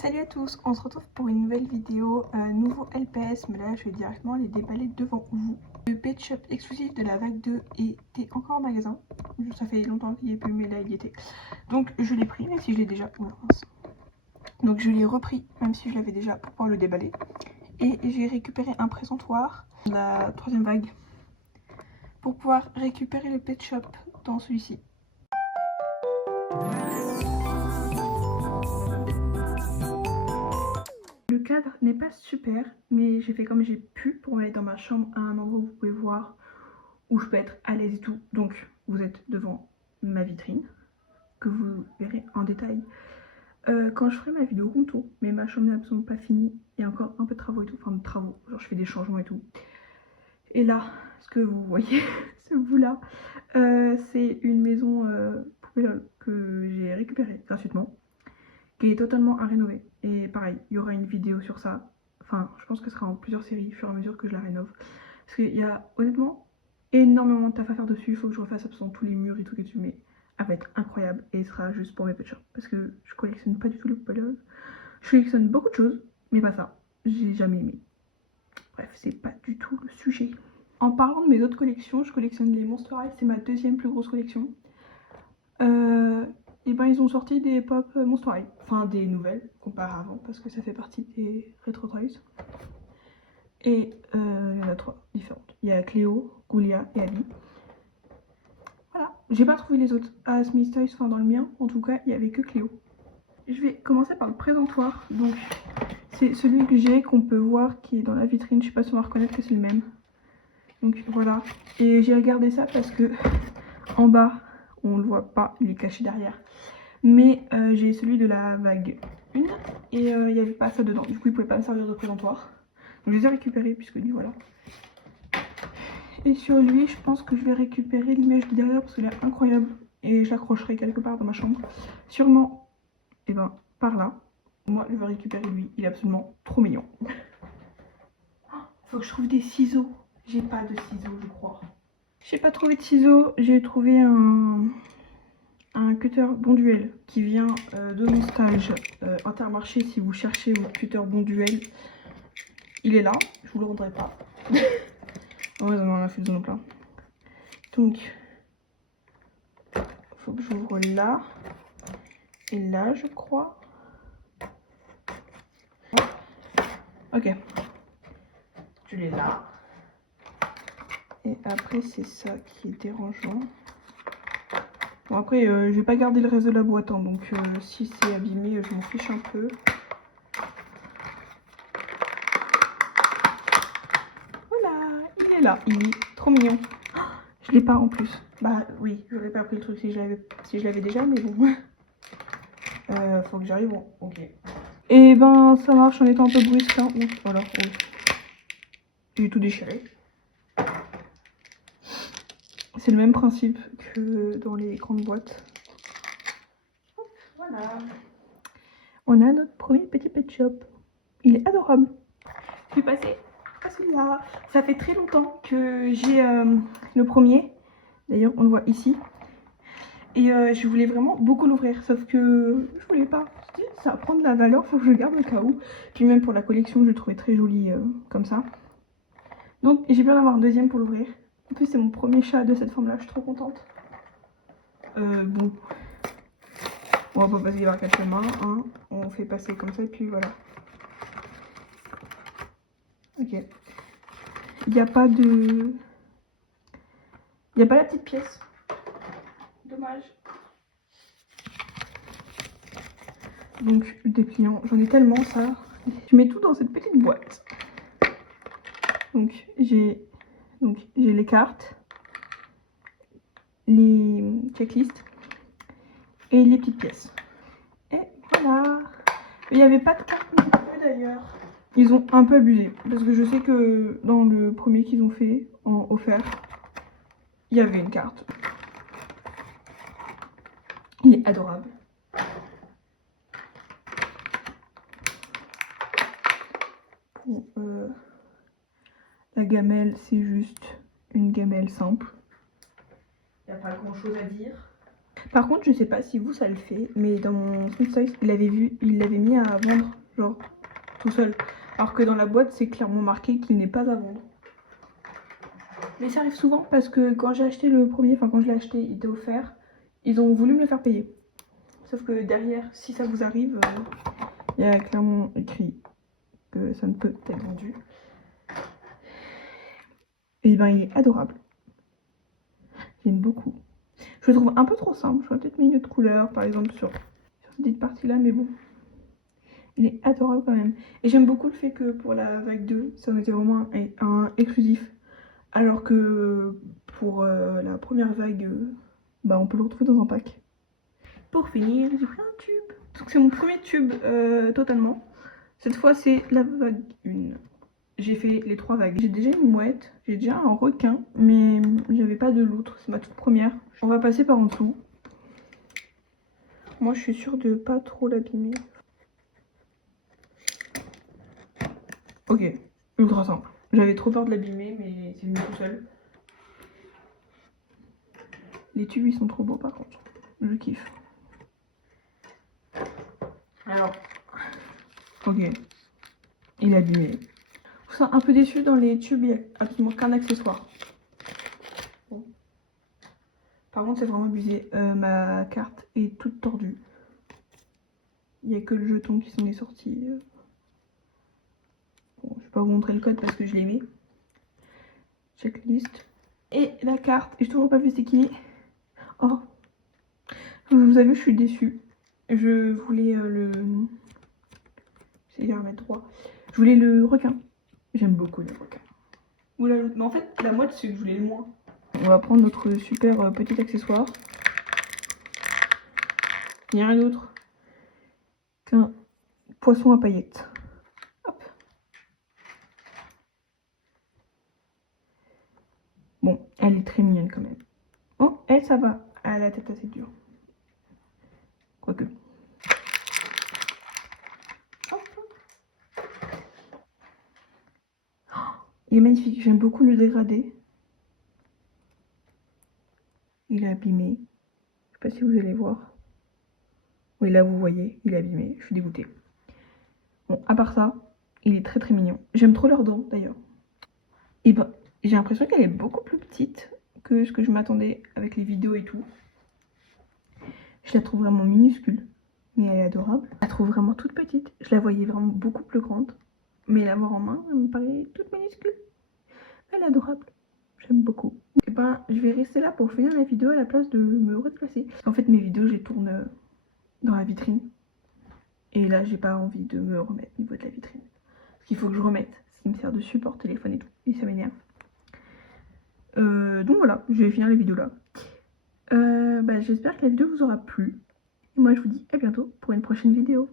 Salut à tous, on se retrouve pour une nouvelle vidéo, nouveau LPS, mais là je vais directement les déballer devant vous. Le Pet Shop exclusif de la vague 2 était encore en magasin, ça fait longtemps qu'il n'y est plus mais là il y était. Donc je l'ai pris même si je l'ai déjà, donc je l'ai repris même si je l'avais déjà pour pouvoir le déballer. Et j'ai récupéré un présentoir de la troisième vague pour pouvoir récupérer le Pet Shop dans celui-ci. Le cadre n'est pas super, mais j'ai fait comme j'ai pu pour aller dans ma chambre à un endroit où vous pouvez voir, où je peux être à l'aise et tout. Donc vous êtes devant ma vitrine, que vous verrez en détail quand je ferai ma vidéo room tour. Mais ma chambre n'est absolument pas finie, il y a encore un peu de travaux et tout, enfin de travaux, genre je fais des changements et tout. Et là, ce que vous voyez, ce bout là, c'est une maison poubelle que j'ai récupérée gratuitement, qui est totalement à rénover. Et pareil, il y aura une vidéo sur ça. Enfin, je pense que ce sera en plusieurs séries, au fur et à mesure que je la rénove. Parce qu'il y a honnêtement énormément de taf à faire dessus. Il faut que je refasse absolument tous les murs et tout dessus. Mais elle va être incroyable et ce sera juste pour mes pet shops. Parce que je collectionne pas du tout les poubelles. Je collectionne beaucoup de choses, mais pas ça. J'ai jamais aimé. Bref, c'est pas du tout le sujet. En parlant de mes autres collections, je collectionne les Monster High. C'est ma deuxième plus grosse collection. Et ben ils ont sorti des pop Monster High, enfin des nouvelles comparé à avant parce que ça fait partie des Retro Toys. Et il y en a 3 différentes. Il y a Cléo, Goulia et Abby. Voilà, j'ai pas trouvé les autres à Smith Toys, enfin dans le mien en tout cas il y avait que Cléo. Je vais commencer par le présentoir, donc c'est celui que j'ai qu'on peut voir qui est dans la vitrine, je sais pas si on va reconnaître que c'est le même. Donc voilà, et j'ai regardé ça parce que en bas on le voit pas, il est caché derrière. Mais j'ai celui de la vague 1 et il n'y avait pas ça dedans. Du coup, il ne pouvait pas me servir de présentoir. Donc, je les ai récupérés puisque lui, voilà. Et sur lui, je pense que je vais récupérer l'image de derrière parce qu'il est incroyable. Et je l'accrocherai quelque part dans ma chambre. Sûrement, et ben, par là. Moi, je vais récupérer lui. Il est absolument trop mignon. Faut que je trouve des ciseaux. J'ai pas de ciseaux, je crois. J'ai pas trouvé de ciseaux. J'ai trouvé un cutter Bonduelle qui vient de mon stage Intermarché. Si vous cherchez votre cutter Bonduelle, il est là, je vous le rendrai pas. Oh, ils en ont rien fait de zone plein. Donc, faut que j'ouvre là et là, je crois. Ok, je l'ai là. Et après, c'est ça qui est dérangeant. Bon, après, je vais pas garder le reste de la boîte, hein, donc si c'est abîmé, je m'en fiche un peu. Voilà, il est là, il est trop mignon. Je l'ai pas en plus. Bah oui, j'aurais pas pris le truc si je l'avais déjà, mais bon. Faut que j'arrive, bon, ok. Et ben ça marche en étant un peu brusque, hein. Donc voilà, oh. J'ai tout déchiré. C'est le même principe que dans les grandes boîtes. Hop, voilà. On a notre premier petit pet shop. Il est adorable. Je vais passer à celui-là. Ça fait très longtemps que j'ai le premier. D'ailleurs, on le voit ici. Et je voulais vraiment beaucoup l'ouvrir, sauf que je voulais pas. Je dis, ça va prendre de la valeur, faut que je le garde au cas où. Puis même pour la collection, je le trouvais très joli comme ça. Donc j'ai bien d'avoir un deuxième pour l'ouvrir. En plus, c'est mon premier chat de cette forme-là, je suis trop contente. Bon. On va pas passer par quatre chemins, hein. On fait passer comme ça et puis voilà. Ok. Il n'y a pas de... Il n'y a pas la petite pièce. Dommage. Donc, le dépliant, j'en ai tellement ça. Je mets tout dans cette petite boîte. Donc, j'ai les cartes, les checklists et les petites pièces. Et voilà. Il n'y avait pas de carte non plus d'ailleurs. Ils ont un peu abusé. Parce que je sais que dans le premier qu'ils ont fait en offert, il y avait une carte. Il est adorable. Bon, la gamelle, c'est juste une gamelle simple. Il n'y a pas grand chose à dire. Par contre, je sais pas si vous ça le fait, mais dans mon Smith Size, il l'avait mis à vendre, genre tout seul. Alors que dans la boîte, c'est clairement marqué qu'il n'est pas à vendre. Mais ça arrive souvent parce que quand j'ai acheté le premier, enfin quand je l'ai acheté, il était offert. Ils ont voulu me le faire payer. Sauf que derrière, si ça vous arrive, il y a clairement écrit que ça ne peut être vendu. Et ben il est adorable. J'aime beaucoup. Je le trouve un peu trop simple. J'aurais peut-être mis une autre couleur, par exemple sur cette partie-là, mais bon. Il est adorable quand même. Et j'aime beaucoup le fait que pour la vague 2, ça en était vraiment un exclusif. Alors que pour la première vague, bah on peut le retrouver dans un pack. Pour finir, j'ai pris un tube. Donc c'est mon premier tube totalement. Cette fois c'est la vague 1. J'ai fait les 3 vagues. J'ai déjà une mouette, j'ai déjà un requin, mais j'avais pas de loutre, c'est ma toute première. On va passer par en dessous. Moi je suis sûre de pas trop l'abîmer. Ok, ultra simple. J'avais trop peur de l'abîmer, mais c'est venu tout seul. Les tubes ils sont trop beaux par contre. Je kiffe. Alors, ok, il est abîmé. Je suis un peu déçue, dans les tubes, il n'y a absolument qu'un accessoire. Bon. Par contre, c'est vraiment abusé. Ma carte est toute tordue. Il n'y a que le jeton qui s'en est sorti. Bon, je vais pas vous montrer le code parce que je l'ai mis. Checklist. Et la carte, j'ai toujours pas vu c'est qui. Oh, vous avez vu, je suis déçue. Je voulais le... J'essaie de remettre droit. Je voulais le requin. J'aime beaucoup les requins. Oula, mais en fait, la mode, c'est que je voulais le moins. On va prendre notre super petit accessoire. Il n'y a rien d'autre qu'un poisson à paillettes. Hop. Bon, elle est très mignonne quand même. Oh, elle, ça va. Elle a la tête assez dure. Quoique. Il est magnifique. J'aime beaucoup le dégradé. Il est abîmé. Je sais pas si vous allez voir. Oui, là, vous voyez, il est abîmé. Je suis dégoûtée. Bon, à part ça, il est très très mignon. J'aime trop leurs dents, d'ailleurs. Et ben, j'ai l'impression qu'elle est beaucoup plus petite que ce que je m'attendais avec les vidéos et tout. Je la trouve vraiment minuscule, mais elle est adorable. Je la trouve vraiment toute petite. Je la voyais vraiment beaucoup plus grande. Mais la voir en main, elle me paraît toute minuscule. Elle est adorable. J'aime beaucoup. Et ben, je vais rester là pour finir la vidéo à la place de me redéplacer. En fait, mes vidéos, je les tourne dans la vitrine. Et là, j'ai pas envie de me remettre au niveau de la vitrine. Parce qu'il faut que je remette ce qui me sert de support téléphone et tout. Et ça m'énerve. Donc voilà, je vais finir la vidéo là. J'espère que la vidéo vous aura plu. Et moi, je vous dis à bientôt pour une prochaine vidéo.